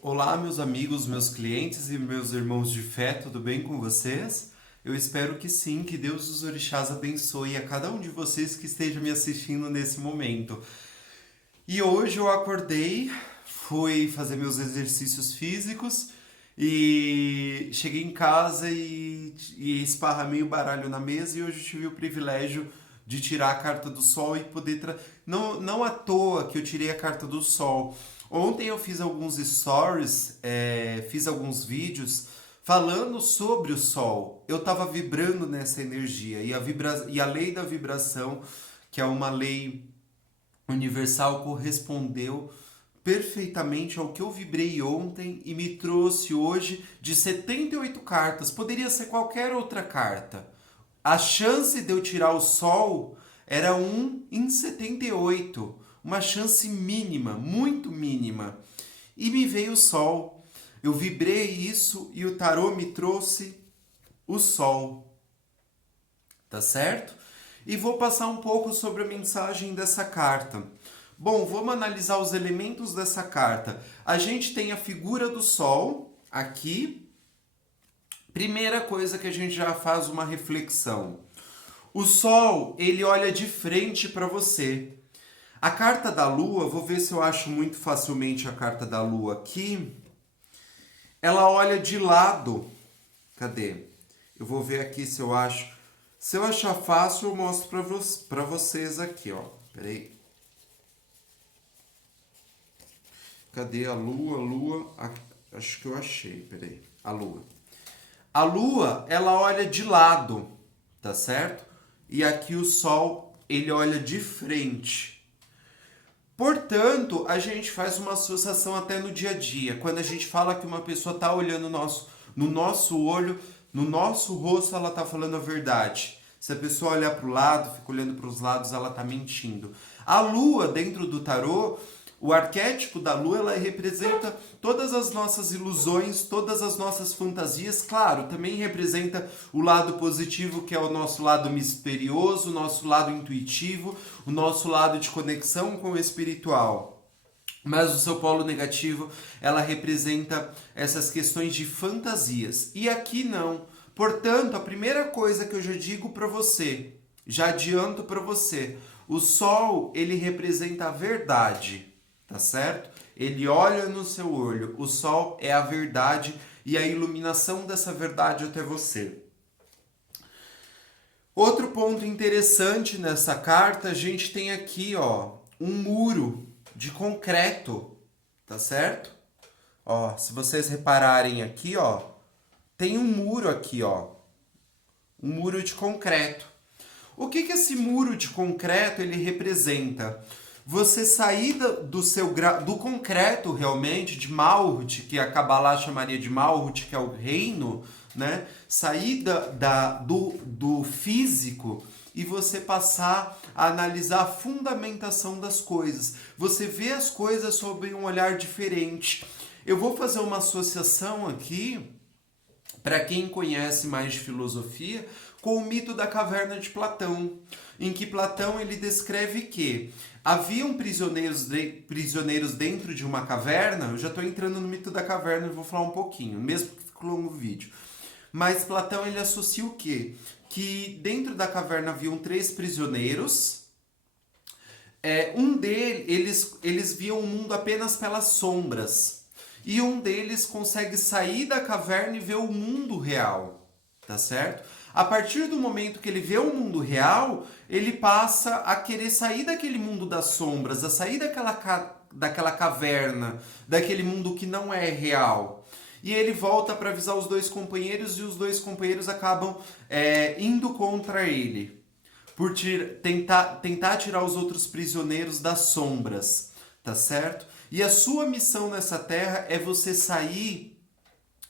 Olá, meus amigos, meus clientes e meus irmãos de fé, tudo bem com vocês? Eu espero que sim, que Deus dos orixás abençoe a cada um de vocês que esteja me assistindo nesse momento. E hoje eu acordei, fui fazer meus exercícios físicos e cheguei em casa e esparramei o baralho na mesa e hoje eu tive o privilégio de tirar a carta do sol e poder... Não à toa que eu tirei a carta do sol. Ontem eu fiz alguns stories, fiz alguns vídeos falando sobre o sol. Eu estava vibrando nessa energia e a lei da vibração, que é uma lei universal, correspondeu perfeitamente ao que eu vibrei ontem e me trouxe hoje de 78 cartas. Poderia ser qualquer outra carta. A chance de eu tirar o sol era 1 em 78. Uma chance mínima, muito mínima. E me veio o sol. Eu vibrei isso e o tarô me trouxe o sol. Tá certo? E vou passar um pouco sobre a mensagem dessa carta. Bom, vamos analisar os elementos dessa carta. A gente tem a figura do sol aqui. Primeira coisa que a gente já faz uma reflexão. O sol, ele olha de frente para você. A carta da lua, vou ver se eu acho muito facilmente a carta da lua aqui. Ela olha de lado. Cadê? Eu vou ver aqui se eu acho. Se eu achar fácil, eu mostro para vocês aqui, ó. Peraí. Cadê a lua? Acho que eu achei, peraí. A lua. A lua, ela olha de lado, tá certo? E aqui o sol, ele olha de frente. Portanto, a gente faz uma associação até no dia a dia. Quando a gente fala que uma pessoa está olhando no nosso olho, no nosso rosto, ela está falando a verdade. Se a pessoa olhar para o lado, fica olhando para os lados, ela está mentindo. A lua, dentro do tarô, o arquétipo da lua, ela representa todas as nossas ilusões, todas as nossas fantasias. Claro, também representa o lado positivo, que é o nosso lado misterioso, o nosso lado intuitivo, o nosso lado de conexão com o espiritual. Mas o seu polo negativo, ela representa essas questões de fantasias. E aqui não. Portanto, a primeira coisa que eu já digo para você, já adianto para você, o sol, ele representa a verdade. Tá certo? Ele olha no seu olho. O sol é a verdade e a iluminação dessa verdade até você. Outro ponto interessante nessa carta, a gente tem aqui, ó, um muro de concreto, tá certo? Ó, se vocês repararem aqui, ó, tem um muro aqui, ó. Um muro de concreto. O que esse muro de concreto ele representa? Você sair do concreto realmente, de Malhut, que a Kabbalah chamaria de Malhut, que é o reino, né? Sair do físico e você passar a analisar a fundamentação das coisas. Você vê as coisas sob um olhar diferente. Eu vou fazer uma associação aqui, para quem conhece mais de filosofia, com o mito da caverna de Platão, em que Platão ele descreve que haviam prisioneiros dentro de uma caverna. Eu já estou entrando no mito da caverna e vou falar um pouquinho, mesmo que fique longo o vídeo. Mas Platão ele associa o quê? Que dentro da caverna haviam 3 prisioneiros. Eles viam o mundo apenas pelas sombras. E um deles consegue sair da caverna e ver o mundo real, tá certo? A partir do momento que ele vê o mundo real, ele passa a querer sair daquele mundo das sombras, a sair daquela caverna, daquele mundo que não é real. E ele volta para avisar os 2 companheiros e os 2 companheiros acabam indo contra ele, por tentar tirar os outros prisioneiros das sombras, tá certo? E a sua missão nessa terra é você sair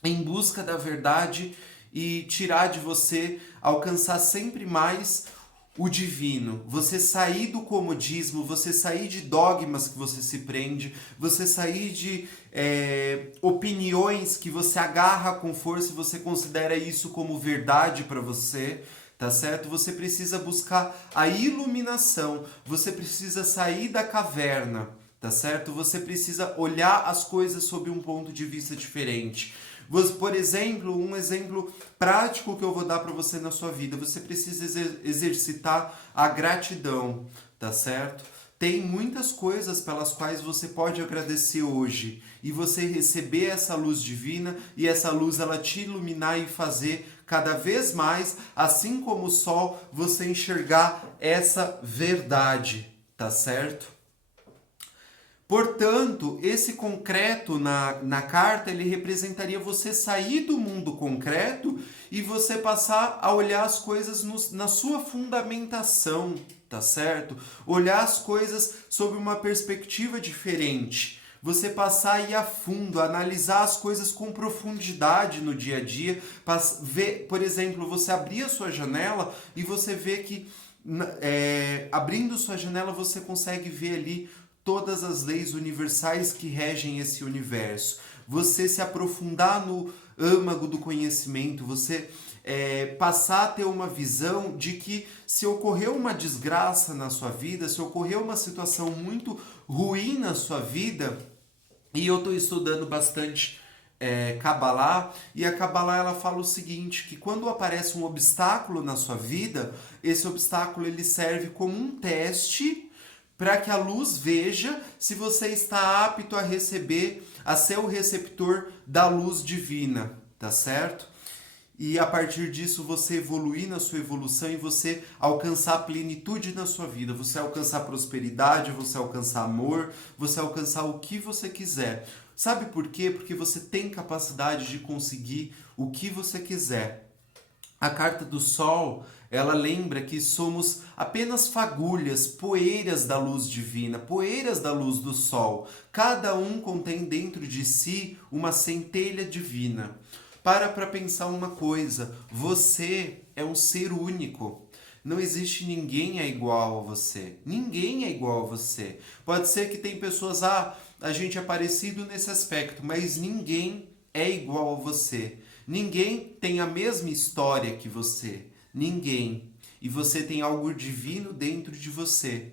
em busca da verdade e tirar de você, alcançar sempre mais o divino. Você sair do comodismo, você sair de dogmas que você se prende, você sair de opiniões que você agarra com força e você considera isso como verdade para você, tá certo? Você precisa buscar a iluminação, você precisa sair da caverna, tá certo? Você precisa olhar as coisas sob um ponto de vista diferente. Por exemplo, um exemplo prático que eu vou dar para você na sua vida, você precisa exercitar a gratidão, tá certo? Tem muitas coisas pelas quais você pode agradecer hoje e você receber essa luz divina e essa luz ela te iluminar e fazer cada vez mais, assim como o sol, você enxergar essa verdade, tá certo? Portanto, esse concreto na carta, ele representaria você sair do mundo concreto e você passar a olhar as coisas na sua fundamentação, tá certo? Olhar as coisas sob uma perspectiva diferente. Você passar a ir a fundo, analisar as coisas com profundidade no dia a dia, ver, por exemplo, você abrir a sua janela e você vê que abrindo sua janela você consegue ver ali todas as leis universais que regem esse universo. Você se aprofundar no âmago do conhecimento, você passar a ter uma visão de que se ocorreu uma desgraça na sua vida, se ocorreu uma situação muito ruim na sua vida, e eu estou estudando bastante Kabbalah, e a Kabbalah ela fala o seguinte, que quando aparece um obstáculo na sua vida, esse obstáculo ele serve como um teste para que a luz veja se você está apto a receber, a ser o receptor da luz divina, tá certo? E a partir disso você evoluir na sua evolução e você alcançar plenitude na sua vida, você alcançar prosperidade, você alcançar amor, você alcançar o que você quiser. Sabe por quê? Porque você tem capacidade de conseguir o que você quiser. A carta do Sol, ela lembra que somos apenas fagulhas, poeiras da luz divina, poeiras da luz do Sol. Cada um contém dentro de si uma centelha divina. Para pensar uma coisa, você é um ser único. Não existe ninguém igual a você. Ninguém é igual a você. Pode ser que tem pessoas, a gente é parecido nesse aspecto, mas ninguém é igual a você. Ninguém tem a mesma história que você. Ninguém. E você tem algo divino dentro de você.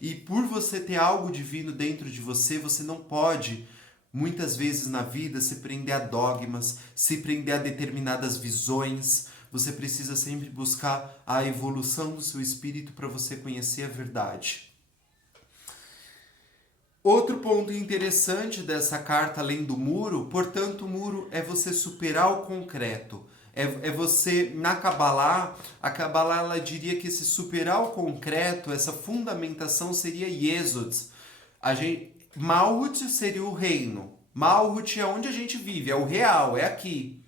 E por você ter algo divino dentro de você, você não pode, muitas vezes na vida, se prender a dogmas, se prender a determinadas visões. Você precisa sempre buscar a evolução do seu espírito para você conhecer a verdade. Outro ponto interessante dessa carta, além do muro, portanto, o muro é você superar o concreto. É você, na Kabbalah, a Kabbalah ela diria que esse superar o concreto, essa fundamentação seria Yesod. Malhut seria o reino. Malhut é onde a gente vive, é o real, é aqui.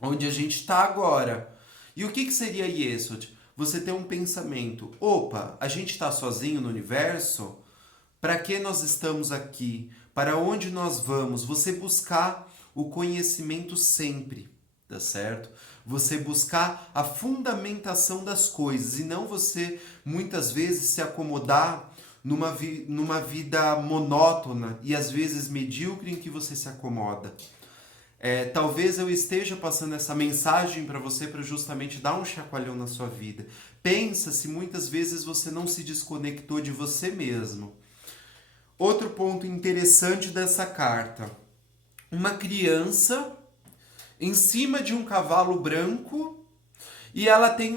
Onde a gente está agora. E o que seria Yesod? Você ter um pensamento, opa, a gente está sozinho no universo? Para que nós estamos aqui? Para onde nós vamos? Você buscar o conhecimento sempre, tá certo? Você buscar a fundamentação das coisas e não você, muitas vezes, se acomodar numa vida monótona e às vezes medíocre em que você se acomoda. Talvez eu esteja passando essa mensagem para você para justamente dar um chacoalhão na sua vida. Pensa se muitas vezes você não se desconectou de você mesmo. Outro ponto interessante dessa carta. Uma criança em cima de um cavalo branco e ela tem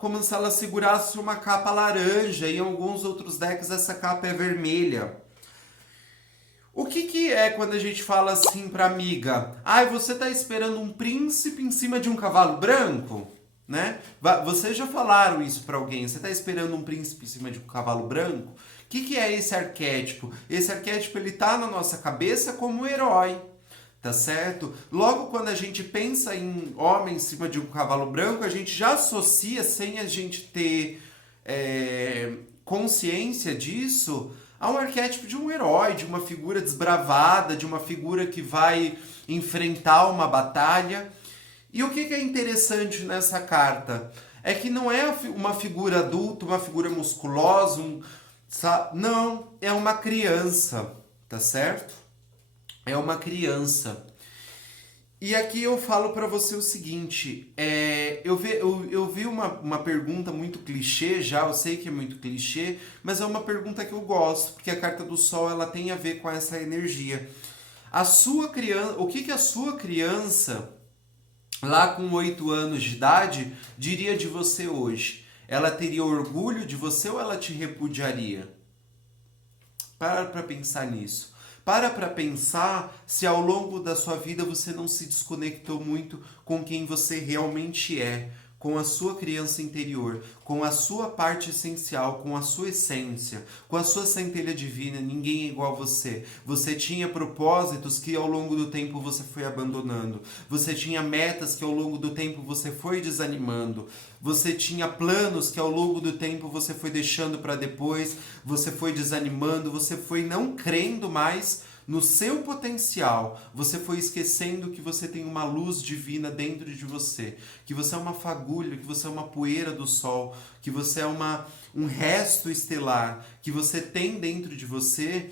como se ela segurasse uma capa laranja e em alguns outros decks essa capa é vermelha. O que é quando a gente fala assim pra amiga? Você tá esperando um príncipe em cima de um cavalo branco? Né? Vocês já falaram isso pra alguém? Você tá esperando um príncipe em cima de um cavalo branco? O que é esse arquétipo? Esse arquétipo ele tá na nossa cabeça como um herói, tá certo? Logo quando a gente pensa em homem em cima de um cavalo branco, a gente já associa, sem a gente ter consciência disso, a um arquétipo de um herói, de uma figura desbravada, de uma figura que vai enfrentar uma batalha. E o que é interessante nessa carta? É que não é uma figura adulta, uma figura musculosa, não, é uma criança, tá certo? É uma criança. E aqui eu falo para você o seguinte, eu vi uma pergunta muito clichê já, eu sei que é muito clichê, mas é uma pergunta que eu gosto, porque a carta do Sol ela tem a ver com essa energia. A sua criança, o que a sua criança, lá com 8 anos de idade, diria de você hoje? Ela teria orgulho de você ou ela te repudiaria? Para pensar nisso. Para pensar se ao longo da sua vida você não se desconectou muito com quem você realmente é, com a sua criança interior, com a sua parte essencial, com a sua essência, com a sua centelha divina. Ninguém é igual a você. Você tinha propósitos que ao longo do tempo você foi abandonando. Você tinha metas que ao longo do tempo você foi desanimando. Você tinha planos que ao longo do tempo você foi deixando para depois, você foi desanimando, você foi não crendo mais no seu potencial. Você foi esquecendo que você tem uma luz divina dentro de você, que você é uma fagulha, que você é uma poeira do sol, que você é um resto estelar, que você tem dentro de você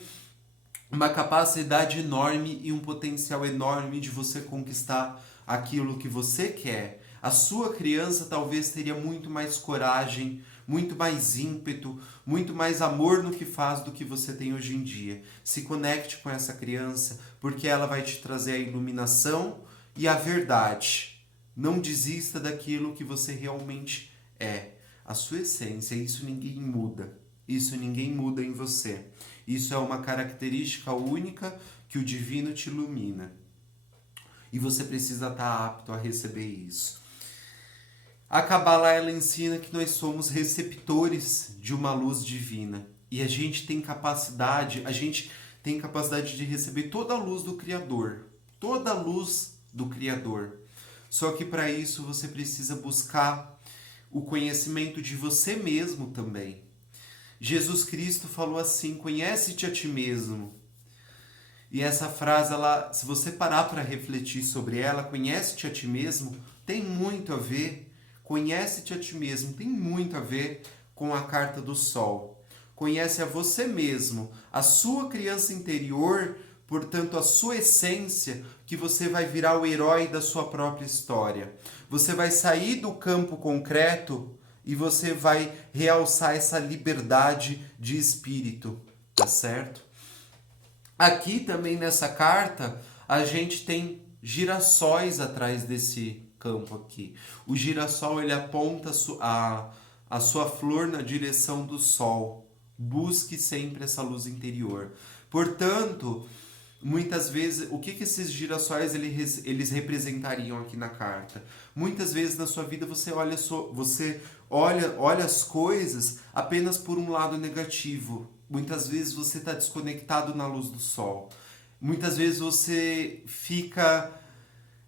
uma capacidade enorme e um potencial enorme de você conquistar aquilo que você quer. A sua criança talvez teria muito mais coragem, muito mais ímpeto, muito mais amor no que faz do que você tem hoje em dia. Se conecte com essa criança, porque ela vai te trazer a iluminação e a verdade. Não desista daquilo que você realmente é. A sua essência, isso ninguém muda. Isso ninguém muda em você. Isso é uma característica única que o divino te ilumina. E você precisa estar apto a receber isso. A Kabbalah ela ensina que nós somos receptores de uma luz divina. E a gente tem capacidade de receber toda a luz do Criador. Toda a luz do Criador. Só que para isso você precisa buscar o conhecimento de você mesmo também. Jesus Cristo falou assim: conhece-te a ti mesmo. E essa frase, ela, se você parar para refletir sobre ela, conhece-te a ti mesmo, tem muito a ver. Conhece-te a ti mesmo, tem muito a ver com a carta do Sol. Conhece a você mesmo, a sua criança interior, portanto a sua essência, que você vai virar o herói da sua própria história. Você vai sair do campo concreto e você vai realçar essa liberdade de espírito, tá certo? Aqui também nessa carta, a gente tem girassóis atrás desse campo aqui. O girassol, ele aponta a sua flor na direção do sol. Busque sempre essa luz interior. Portanto, muitas vezes, o que esses girassóis eles representariam aqui na carta? Muitas vezes na sua vida você olha as coisas apenas por um lado negativo. Muitas vezes você está desconectado na luz do sol. Muitas vezes você fica...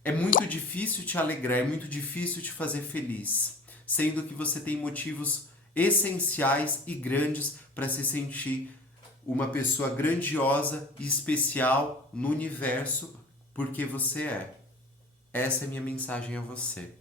É muito difícil te alegrar, é muito difícil te fazer feliz. Sendo que você tem motivos essenciais e grandes para se sentir uma pessoa grandiosa e especial no universo, porque você é. Essa é a minha mensagem a você.